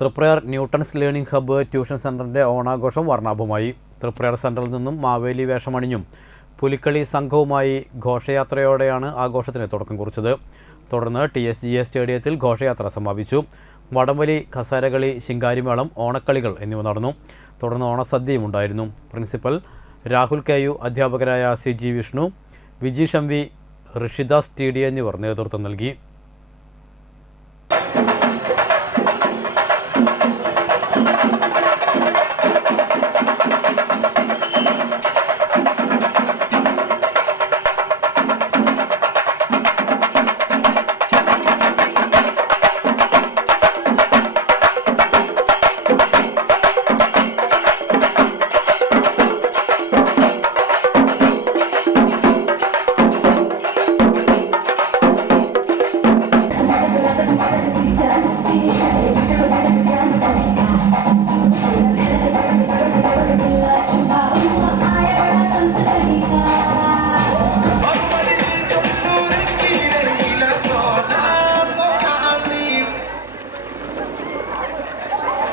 Triprayar Newtons learning hub tuition സെൻ്ററിൻ്റെ ഓണാഘോഷം വർണ്ണാഭമായി. തൃപ്രയാർ സെൻറ്ററിൽ നിന്നും മാവേലി വേഷമണിഞ്ഞും പുലിക്കളി സംഘവുമായി ഘോഷയാത്രയോടെയാണ് ആഘോഷത്തിന് തുടക്കം കുറിച്ചത്. തുടർന്ന് TSGA സ്റ്റേഡിയത്തിൽ ഘോഷയാത്ര സമാപിച്ചു. വടംവലി, കസാരകളി, ശിങ്കാരിമേളം, ഓണക്കളികൾ എന്നിവ നടന്നു. തുടർന്ന് ഓണസദ്യയും ഉണ്ടായിരുന്നു. പ്രിൻസിപ്പൽ രാഹുൽ KU, അധ്യാപകരായ CG Vishnu, Vijeesh MV, ഋഷിദാസ് TD എന്നിവർ നേതൃത്വം നൽകി.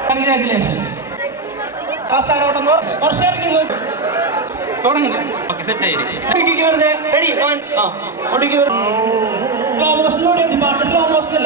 Congratulations. Passarotanor or sharing it. Okay, set it. Ready? One. What do you give? Slow motion. Slow motion.